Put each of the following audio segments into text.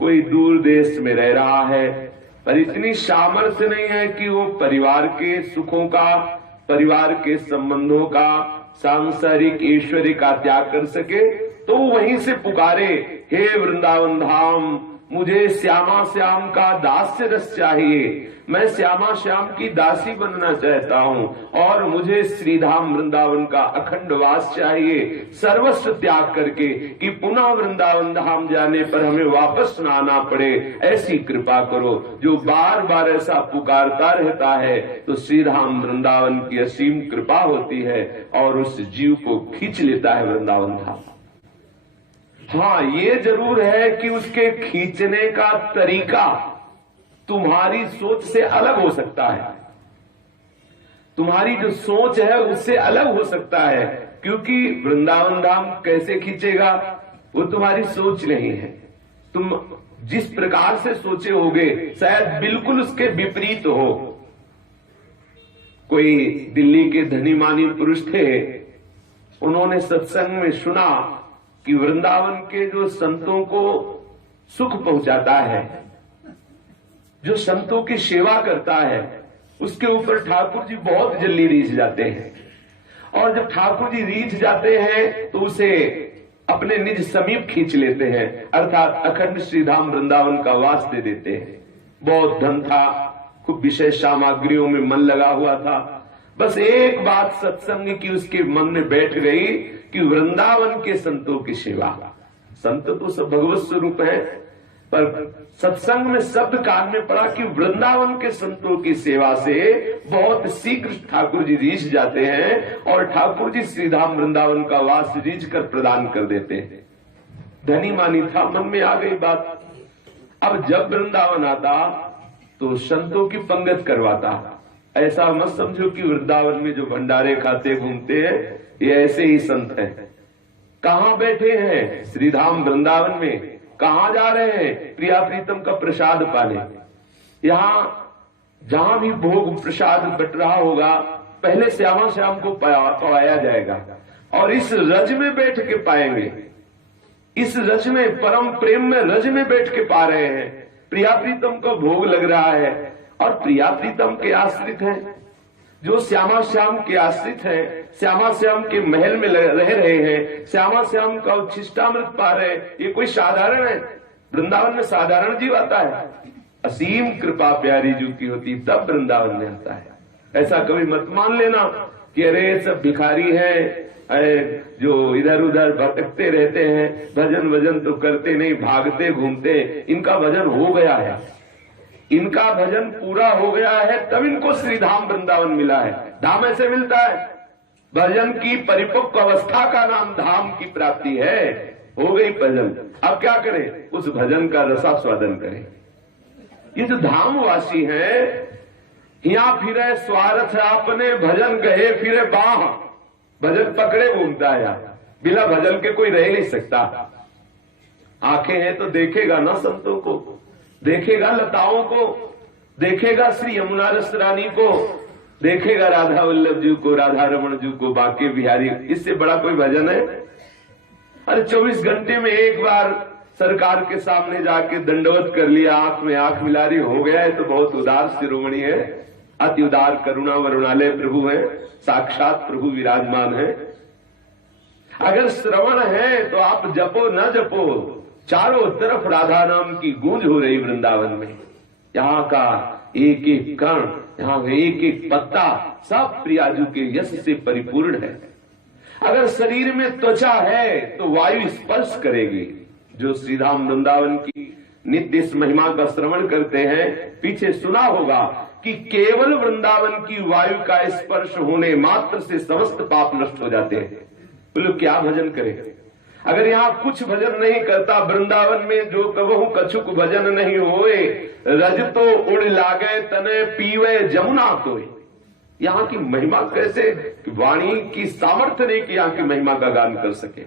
कोई दूर देश में रह रहा है, पर इतनी सामर्थ्य नहीं है कि वो परिवार के सुखों का, परिवार के संबंधों का, सांसारिक ईश्वरी का त्याग कर सके, तो वहीं से पुकारे, हे वृंदावन धाम, मुझे श्यामा श्याम का दास्य रस चाहिए, मैं श्यामा श्याम की दासी बनना चाहता हूँ और मुझे श्रीधाम वृंदावन का अखंड वास चाहिए, सर्वस्व त्याग करके, कि पुनः वृंदावन धाम जाने पर हमें वापस न आना पड़े, ऐसी कृपा करो। जो बार बार ऐसा पुकारता रहता है तो श्रीधाम वृंदावन की असीम कृपा होती है और उस जीव को खींच लेता है वृंदावन धाम। हाँ, ये जरूर है कि उसके खींचने का तरीका तुम्हारी सोच से अलग हो सकता है, तुम्हारी जो सोच है उससे अलग हो सकता है, क्योंकि वृंदावन धाम कैसे खींचेगा वो तुम्हारी सोच नहीं है। तुम जिस प्रकार से सोचे होगे शायद बिल्कुल उसके विपरीत हो। कोई दिल्ली के धनी मानी पुरुष थे, उन्होंने सत्संग में सुना कि वृंदावन के जो संतों को सुख पहुंचाता है, जो संतों की सेवा करता है, उसके ऊपर ठाकुर जी बहुत जल्दी रीझ जाते हैं। और जब ठाकुर जी रीझ जाते हैं तो उसे अपने निज समीप खींच लेते हैं, अर्थात अखंड श्रीधाम वृंदावन का वास दे देते हैं। बहुत धन था, खूब विशेष सामग्रियों में मन लगा हुआ था, बस एक बात सत्संग की उसके मन में बैठ गई कि वृंदावन के संतों की सेवा। संत तो सब भगवत स्वरूप है, पर सत्संग में शब्द कान में पड़ा कि वृंदावन के संतों की सेवा से बहुत शीघ्र ठाकुर जी रीझ जाते हैं और ठाकुर जी श्रीधाम वृंदावन का वास रीझ कर प्रदान कर देते हैं। धनी मानी था, मन में आ गई बात। अब जब वृंदावन आता तो संतों की पंगत करवाता। ऐसा मत समझो कि वृंदावन में जो भंडारे खाते घूमते हैं ये ऐसे ही संत हैं। कहाँ बैठे हैं? श्रीधाम वृंदावन में। कहाँ जा रहे हैं? प्रिया प्रीतम का प्रसाद पाने। यहाँ जहां भी भोग प्रसाद बट रहा होगा, पहले श्यामा श्याम को पवाया जाएगा और इस रज में बैठ के पाएंगे। इस रज में, परम प्रेम में, रज में बैठ के पा रहे हैं। प्रिया प्रीतम का भोग लग रहा है और प्रिया प्रीतम के आश्रित हैं, जो श्यामा श्याम के आश्रित हैं, श्यामा श्याम के महल में रह रहे हैं, श्यामा श्याम का उच्छिष्टामृत पा रहे हैं। ये कोई साधारण है? वृंदावन में साधारण जीव आता है? असीम कृपा प्यारी जी की होती तब वृंदावन में आता है। ऐसा कभी मत मान लेना कि अरे सब भिखारी हैं जो इधर उधर भटकते रहते हैं, भजन वजन तो करते नहीं, भागते घूमते। इनका भजन हो गया है, इनका भजन पूरा हो गया है, तब इनको श्रीधाम वृंदावन मिला है। धाम ऐसे मिलता है, भजन की परिपक्व अवस्था का नाम धाम की प्राप्ति है। हो गई भजन, अब क्या करें? उस भजन का रसास्वादन करें। ये जो धामवासी हैं, हिया फिरे स्वार्थ आपने, भजन गए फिरे बाह। भजन पकड़े घूमता है, बिना भजन के कोई रह नहीं सकता। आंखें हैं तो देखेगा ना संतों को, देखेगा लताओं को, देखेगा श्री यमुना रस रानी को, देखेगा राधा वल्लभ जी को, राधा रमण जी को, बांके बिहारी। इससे बड़ा कोई भजन है? अरे 24 घंटे में एक बार सरकार के सामने जाके दंडवत कर लिया, आंख में आंख मिला रही, हो गया है तो बहुत उदार शिरोमणि है, अति उदार करुणा वरुणालय प्रभु है, साक्षात प्रभु विराजमान है। अगर श्रवण है तो आप जपो न जपो, चारों तरफ राधा नाम की गूंज हो रही वृंदावन में। यहाँ का एक एक कण, यहाँ का एक एक पत्ता सब प्रियाजू के यश से परिपूर्ण है। अगर शरीर में त्वचा है तो वायु स्पर्श करेगी। जो श्रीधाम वृंदावन की नित्य इस महिमा का श्रवण करते हैं, पीछे सुना होगा कि केवल वृंदावन की वायु का स्पर्श होने मात्र से समस्त पाप नष्ट हो जाते हैं। बोलो क्या भजन करें? अगर यहाँ कुछ भजन नहीं करता, वृंदावन में जो कबहू कछुक भजन नहीं होए, रज तो उड़ लागे तने पीवे जमुना तोय। यहाँ की महिमा कैसे, वाणी की सामर्थ्य नहीं कि यहाँ की महिमा का गान कर सके।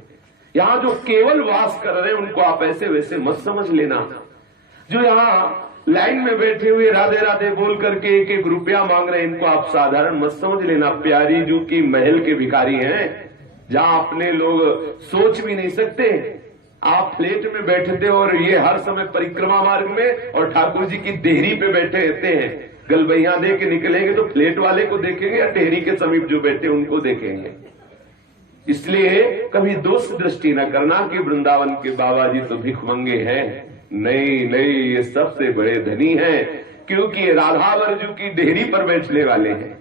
यहाँ जो केवल वास कर रहे हैं उनको आप ऐसे वैसे मत समझ लेना। जो यहाँ लाइन में बैठे हुए राधे राधे बोल करके एक एक रुपया मांग रहे हैं, इनको आप साधारण मत समझ लेना। प्यारी जी की महल के भिखारी हैं, जहां अपने लोग सोच भी नहीं सकते, आप फ्लैट में बैठे थे और ये हर समय परिक्रमा मार्ग में और ठाकुर जी की देहरी पे बैठे रहते हैं। गलबैया दे के निकलेंगे तो फ्लैट वाले को देखेंगे या देहरी के समीप जो बैठे उनको देखेंगे। इसलिए कभी दोष दृष्टि न करना कि वृंदावन के बाबा जी तो भिखमंगे हैं। नहीं नहीं, ये सबसे बड़े धनी हैं, क्योंकि ये राधा वर्जू की डेहरी पर बैठने वाले हैं।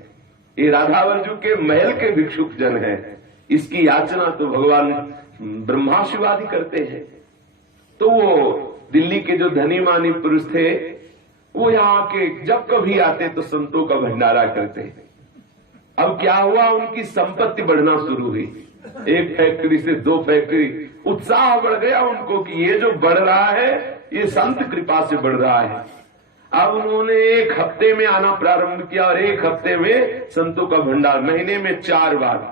ये राधा वर्जू के महल के भिक्षुक जन हैं। इसकी याचना तो भगवान ब्रह्मा शिवादि करते हैं। तो वो दिल्ली के जो धनी मानी पुरुष थे, वो यहाँ के जब कभी आते तो संतों का भंडारा करते। अब क्या हुआ, उनकी संपत्ति बढ़ना शुरू हुई। एक फैक्ट्री से 2 फैक्ट्री, उत्साह बढ़ गया उनको कि ये जो बढ़ रहा है ये संत कृपा से बढ़ रहा है। अब उन्होंने 1 हफ्ते में आना प्रारंभ किया और 1 हफ्ते में संतों का भंडार, महीने में 4 बार।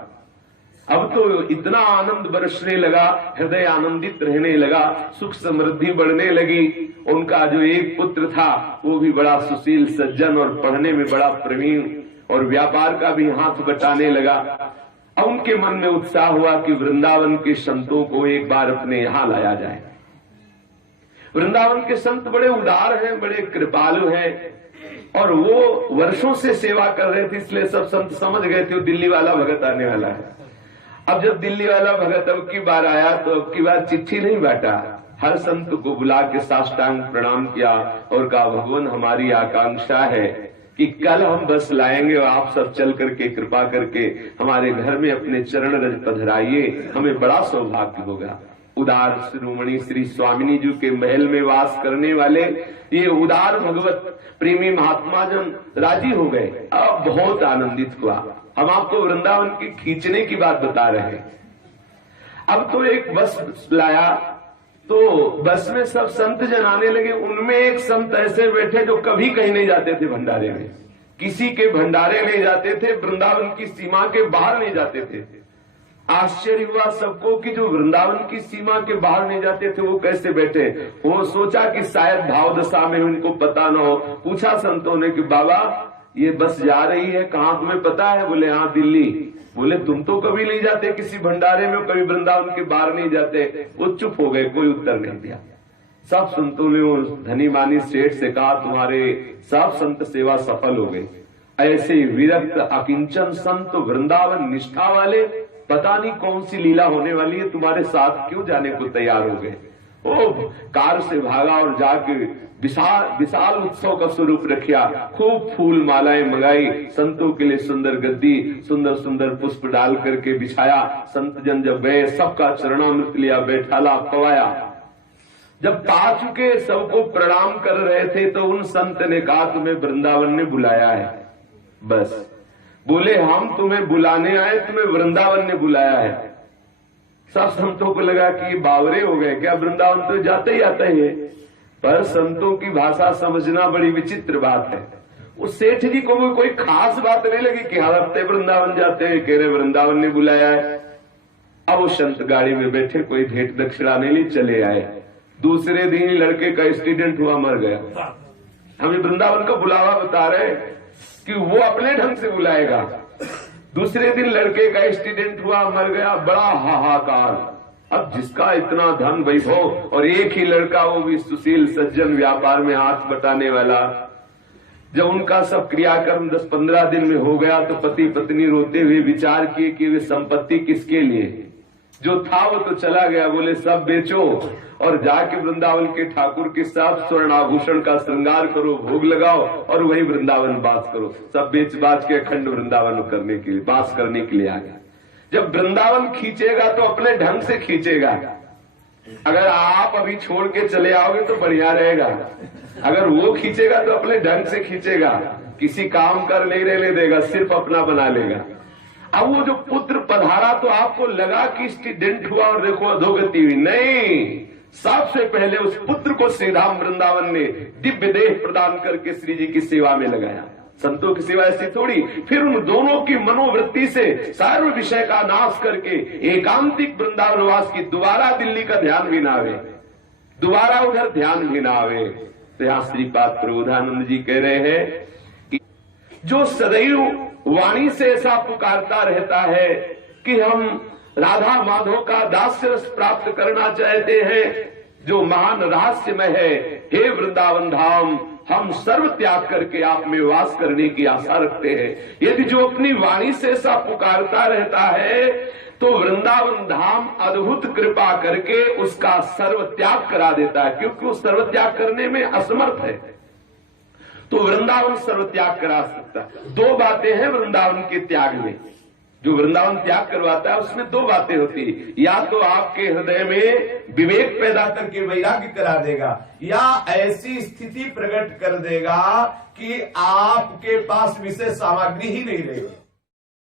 अब तो इतना आनंद बरसने लगा, हृदय आनंदित रहने लगा, सुख समृद्धि बढ़ने लगी। उनका जो एक पुत्र था वो भी बड़ा सुशील सज्जन और पढ़ने में बड़ा प्रवीण और व्यापार का भी हाथ बटाने लगा। अब उनके मन में उत्साह हुआ कि वृंदावन के संतों को एक बार अपने यहां लाया जाए। वृंदावन के संत बड़े उदार हैं, बड़े कृपालु हैं और वो वर्षों से सेवा कर रहे थे, इसलिए सब संत समझ गए थे वो दिल्ली वाला भगत आने वाला है। अब जब दिल्ली वाला भगत अब की बार आया तो अब की बार चिट्ठी नहीं बांटा, हर संत को बुला के साष्टांग प्रणाम किया और कहा, भगवान हमारी आकांक्षा है कि कल हम बस लाएंगे और आप सब चल करके कृपा करके हमारे घर में अपने चरण रज पधराइए, हमें बड़ा सौभाग्य होगा। उदार शिरोमणि श्री स्वामिनी जी के महल में वास करने वाले ये उदार भगवत प्रेमी महात्मा जन राजी हो गए। अब बहुत आनंदित हुआ। हम आपको वृंदावन की खींचने की बात बता रहे हैं। अब तो एक बस लाया तो बस में सब संत जन आने लगे। उनमें एक संत ऐसे बैठे जो कभी कहीं नहीं जाते थे भंडारे में, किसी के भंडारे नहीं जाते थे, वृंदावन की सीमा के बाहर नहीं जाते थे। आश्चर्य हुआ सबको कि जो वृंदावन की सीमा के बाहर नहीं जाते थे वो कैसे बैठे। वो सोचा कि शायद भाव दशा में उनको पता न हो। पूछा संतों ने कि बाबा ये बस जा रही है, कहाँ तुम्हें पता है? बोले हाँ दिल्ली। बोले तुम तो कभी नहीं जाते किसी भंडारे में, कभी वृंदावन के बाहर नहीं जाते। वो चुप हो गए, कोई उत्तर नहीं दिया। सब संतों ने वो धनी मानी सेठ से कहा तुम्हारे सब संत सेवा सफल हो गई। ऐसे विरक्त अकिंचन संत वृंदावन निष्ठा वाले, पता नहीं कौन सी लीला होने वाली है, तुम्हारे साथ क्यों जाने को तैयार हो गए। ओ कार से भागा और जाके विशाल उत्सव का स्वरूप रखा। खूब फूल मालाएं मंगाई, संतों के लिए सुंदर गद्दी, सुंदर सुंदर पुष्प डाल करके बिछाया। संत जन जब गए सबका चरणामृत लिया, बैठाला, पवाया। जब पा चुके सबको प्रणाम कर रहे थे तो उन संत ने कहा तुम्हें वृंदावन ने बुलाया है। बस बोले हम तुम्हें बुलाने आए, तुम्हें वृंदावन ने बुलाया है। सब संतों को लगा कि बावरे हो गए क्या, वृंदावन तो जाते ही आता है। पर संतों की भाषा समझना बड़ी विचित्र बात है। उस सेठ जी को कोई खास बात नहीं लगी कि हर हफ्ते वृंदावन जाते हैं, कह रहे वृंदावन ने बुलाया है। अब वो संत गाड़ी में बैठे, कोई भेंट दक्षिणा नहीं ली, चले आए। दूसरे दिन ही लड़के का एक्सीडेंट हुआ, मर गया। हमें वृंदावन का बुलावा बता रहे कि वो अपने ढंग से बुलाएगा। दूसरे दिन लड़के का एक्सीडेंट हुआ, मर गया, बड़ा हाहाकार। अब जिसका इतना धन वैभव और एक ही लड़का, वो भी सुशील सज्जन, व्यापार में हाथ बटाने वाला। जब उनका सब क्रियाक्रम 10-15 दिन में हो गया तो पति पत्नी रोते हुए विचार किए कि वे संपत्ति किसके लिए, जो था वो तो चला गया। बोले सब बेचो और जाके वृंदावन के ठाकुर के साथ स्वर्ण आभूषण का श्रृंगार करो, भोग लगाओ और वही वृंदावन बास करो। सब बेच बाच के अखंड वृंदावन करने के लिए, बास करने के लिए आ गया। जब वृंदावन खींचेगा तो अपने ढंग से खींचेगा। अगर आप अभी छोड़ के चले आओगे तो बढ़िया रहेगा, अगर वो खींचेगा तो अपने ढंग से खींचेगा, किसी काम कर नहीं रहने देगा, सिर्फ अपना बना लेगा। अब वो जो पुत्र पधारा तो आपको लगा कि एक्सीडेंट हुआ और देखो अधोगति हुई, नहीं, सबसे पहले उस पुत्र को श्रीधाम वृंदावन ने दिव्य देह प्रदान करके श्री जी की सेवा में लगाया। संतों की सेवा ऐसी थोड़ी। फिर उन दोनों की मनोवृत्ति से सर्व विषय का नाश करके एकांतिक वृंदावनवास की दोबारा दिल्ली का ध्यान भी ना आवे, दोबारा उधर ध्यान भी ना आवे। तो यहाँ श्रीपाद प्रबोधानंद जी कह रहे हैं कि जो सदैव वाणी से ऐसा पुकारता रहता है कि हम राधा माधव का दास्य रस प्राप्त करना चाहते हैं, जो महान रहस्यमय है, हे वृंदावन धाम, हम सर्व त्याग करके आप में वास करने की आशा रखते हैं। यदि जो अपनी वाणी से ऐसा पुकारता रहता है तो वृंदावन धाम अद्भुत कृपा करके उसका सर्व त्याग करा देता है, क्योंकि वो सर्व त्याग करने में असमर्थ है। तो वृंदावन सर्व त्याग करा सकता है। दो बातें हैं वृंदावन के त्याग में। जो वृंदावन त्याग करवाता है उसमें दो बातें होती है, या तो आपके हृदय में विवेक पैदा करके वैराग्य करा देगा, या ऐसी स्थिति प्रकट कर देगा कि आपके पास विषय सामग्री ही नहीं रहेगी।